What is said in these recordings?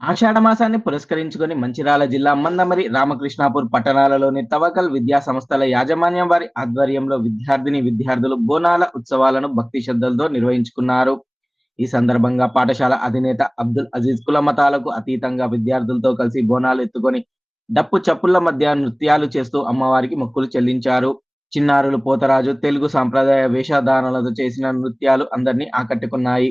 ఆషాఢ మాసాన్ని పురస్కరించుకొని మంచిరాల జిల్లా మందమరి రామకృష్ణాపూర్ పట్టణాలలోని తవకల్ విద్యా సంస్థల యాజమాన్యం వారి ఆధ్వర్యంలో విద్యార్థిని విద్యార్థులు బోనాల ఉత్సవాలను భక్తి శ్రద్ధలతో నిర్వహించుకున్నారు. ఈ సందర్భంగా పాఠశాల అధినేత అబ్దుల్ అజీజ్ కుల మతాలకు అతీతంగా విద్యార్థులతో కలిసి బోనాలు ఎత్తుకొని డప్పు చప్పుళ్ళ మధ్య నృత్యాలు చేస్తూ అమ్మవారికి మొక్కులు చెల్లించారు. చిన్నారులు పోతరాజు తెలుగు సాంప్రదాయ వేషధారణలతో చేసిన నృత్యాలు అందరినీ ఆకట్టుకున్నాయి.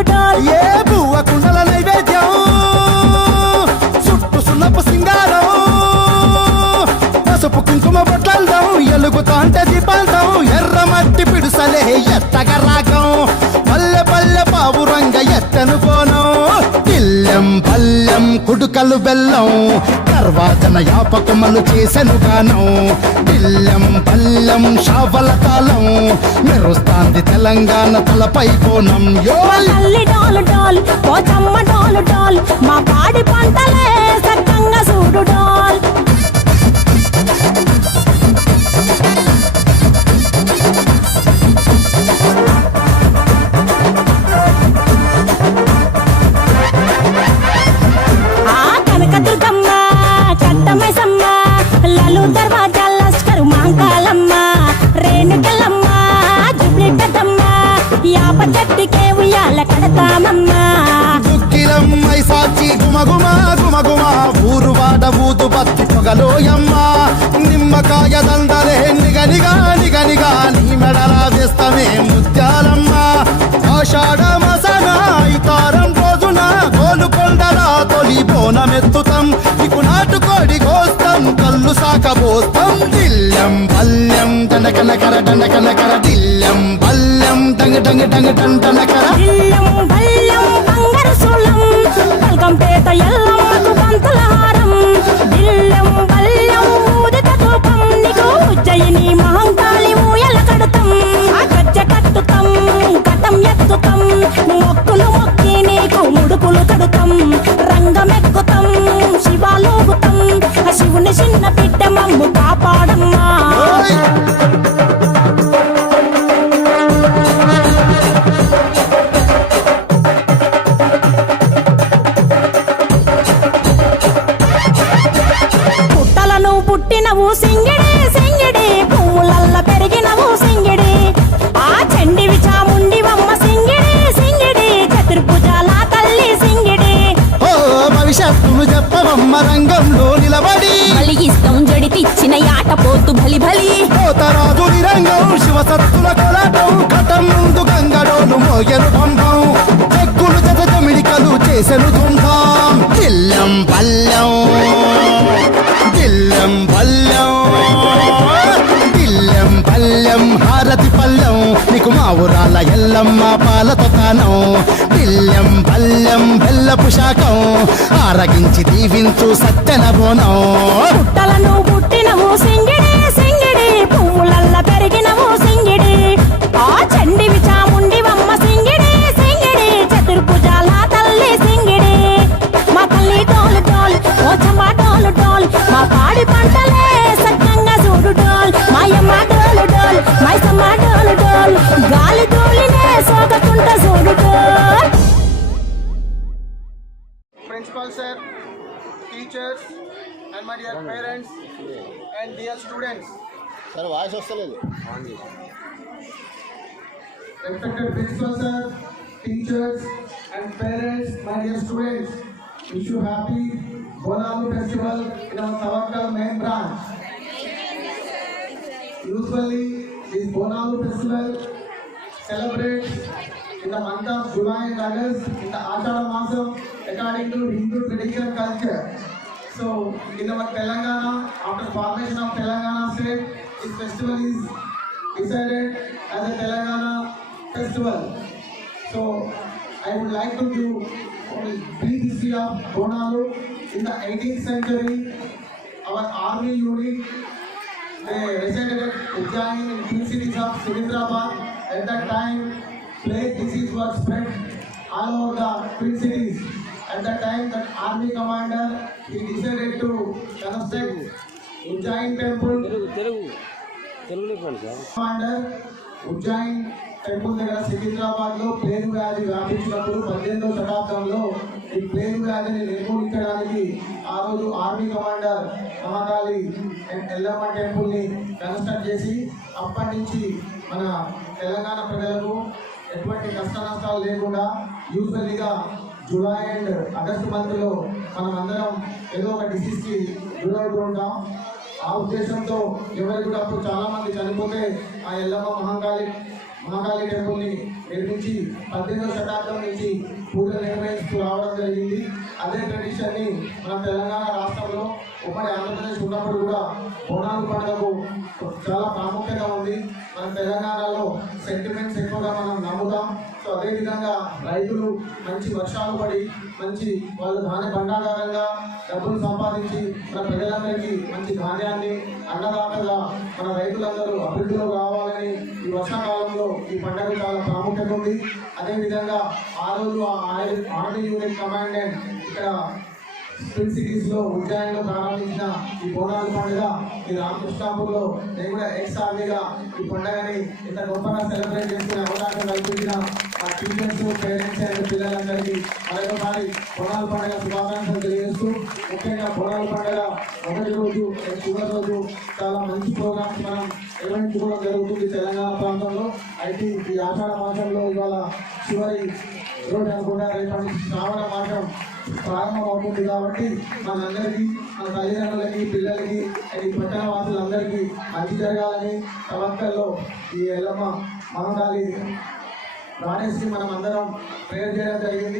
మోగింది ఏ బువ్వ కుండల నైవేద్యం? చుట్టు సున్నపు సింగారం. పసుపు కుంకుమ బొట్లందం ఎలుగుతాంటే దీపాంతం. ఎర్ర మట్టి పిడుసలే ఎత్తగర్ర కుడుకలు బెల్లం తర్వాతన యాపకమలు చేసెను గానం బిల్లం పల్లం షావల కాలం మెరుస్తాంది తెలంగాణ తలపై కోణం. మా యోల్ మా పాడి పంటలే బత్తి నిమ్మకాయ దండలే నిగనిగా నిగనిగా నీ మెడల వేస్తమే ముత్యాలమ్మ. ఆషాఢ మసన ఇతారం రోజున గోలుకొండల తొలి బోనమెత్తుతాం. నీకు నాటుకోడి కోస్తాం కళ్ళు సాకబోస్తాం దిల్లం పల్లెం దండకనకర దండకనకర దిల్లం పల్లెం డంగ డంగ డంగ డండనకర దిల్లం పుట్టినవు సింగిడి సింగిడి. పువ్వులల్ల పెరిగినవు సింగిడి. ఆ చండివి చాముండివమ్మ సింగిడి సింగిడి. చతుర్భుజాల తల్లి సింగిడి. ఓ భవిష్యత్తును చెప్పవమ్మ రంగంలో నిలబడి. కలిగిస్తాం జడితిచ్చిన యాట పోతు బలి బలి పోతరాజు నిరంగం శివసత్తుల కొలాటం. ఘటం ముందు గంగడోలు మోగెను పంపం. చెక్కులు జత జమిడికలు చేసెను ధుంధాం పాల ఎల్లమ్మ పాల తానం బిల్లం పల్లెం బెల్లపు శాఖం ఆరగించి దీవించు సత్యన బోనం. పుట్టలను పుట్టినవు సింగిడి సింగిడి. పువ్వులల్ల పెరిగినవు సింగిడి. ఆ చండివి చాముండివమ్మ సింగిడి సింగిడి. చతుర్భుజాల తల్లి సింగిడి. మా తల్లి తోలు డోల్ ఓచమ్మ principal sir, teachers, and my dear parents and dear students. సరే వాయిస్ వస్తలేదు Respected principal sir, teachers and parents, my dear students, wish you happy Bonalu festival in our Tawakal main branch. Usually, this Bonalu festival celebrates in the month of July and August in the Ashada Masam according to Hindu traditional culture. So, in our Telangana, after formation of Telangana state, this festival is decided as a Telangana festival. So, I would like to give a brief history of Bonalu. In the 18th century, our army unit they resided at Ujjain in two cities of Sikindrabad. At that time, plague disease was spread all over the twin cities. At that time, that army commander he decided to construct Ujjain temple. Commander Ujjain temple దగ్గర సికింద్రాబాద్లో plague వ్యాధి వ్యాపించినప్పుడు పద్దెనిమిదవ శతాబ్దంలో ఈ plague వ్యాధిని నిర్మూలించడానికి ఆ రోజు ఆర్మీ కమాండర్ మహాకాళి ఎల్లమ్మ టెంపుల్ని కన్స్ట్రక్ట్ చేసి అప్పటి నుంచి మన తెలంగాణ ప్రజలకు ఎటువంటి కష్ట నష్టాలు లేకుండా యూజువల్గా జూలై అండ్ ఆగస్టు మంత్లో మనం అందరం ఏదో ఒక డిసీజ్కి గురవుతూ ఉంటాం. ఆ ఉద్దేశంతో ఎవరికి కూడా అప్పుడు చాలామంది చనిపోతే ఆ ఎల్లమ్మ మహంకాళి మహాకాళి టెంపుల్ని నిర్మించి పద్దెనిమిదవ శతాబ్దం నుంచి పూజలు నిర్వహిస్తూ రావడం జరిగింది. అదే ట్రెడిషన్ని మన తెలంగాణ రాష్ట్రంలో ఉమ్మడి ఆంధ్రప్రదేశ్ ఉన్నప్పుడు కూడా బోనాలు పండుగకు చాలా ప్రాముఖ్యత ఉంది. మన తెలంగాణలో సెంటిమెంట్స్ ఎక్కువగా మనం నమ్ముతాం. సో అదేవిధంగా రైతులు మంచి వర్షాలు పడి మంచి వాళ్ళు ధాన్య భండాగారంగా డబ్బులు సంపాదించి మన ప్రజలందరికీ మంచి ధాన్యాన్ని అన్నదాతగా మన రైతులందరూ అభివృద్ధిలో రావాలని ఈ వర్షాకాలంలో ఈ పండుగ చాలా ప్రాముఖ్యత ఉంది. అదేవిధంగా ఆ రోజు ఆ ఆర్మీ యూనిట్ కమాండెంట్ ఇక్కడ స్పిన్ సిటీస్లో ఉజ్జాయిలో ప్రారంభించిన ఈ బోనాల పండుగ ఈ రామకృష్ణాపూర్ నేను కూడా ఎక్స్ ఆర్మీగా ఈ పండుగని ఇంత గొప్పగా సెలబ్రేట్ చేసుకునే అవకాశం కల్పించిన మా టీచర్స్ పేరెంట్స్ అండ్ పిల్లలందరికీ మరొకసారి బోనాల పండుగ శుభాకాంక్షలు తెలియజేస్తూ ముఖ్యంగా బోనాల పండుగ మొదటి రోజు చివరి రోజు చాలా మంచి ప్రోగ్రామ్స్ మనం నిర్వహించుకోవడం జరుగుతుంది తెలంగాణ ప్రాంతంలో. అయితే ఈ ఆషాఢ మాసంలో ఇవాళ చివరి రోజు అనుకుంటా రేపటి నుంచి శ్రావణ మాసం ప్రారంభం అవుతుంది కాబట్టి మనందరికీ మన తల్లిదండ్రులకి పిల్లలకి ఈ పట్టణ వాసులందరికీ మంచి జరగాలని తవక్కల్లో ఈ ఎల్లమ్మ మహంకాళి రాణేసి మనం అందరం ప్రేయర్ చేయడం జరిగింది.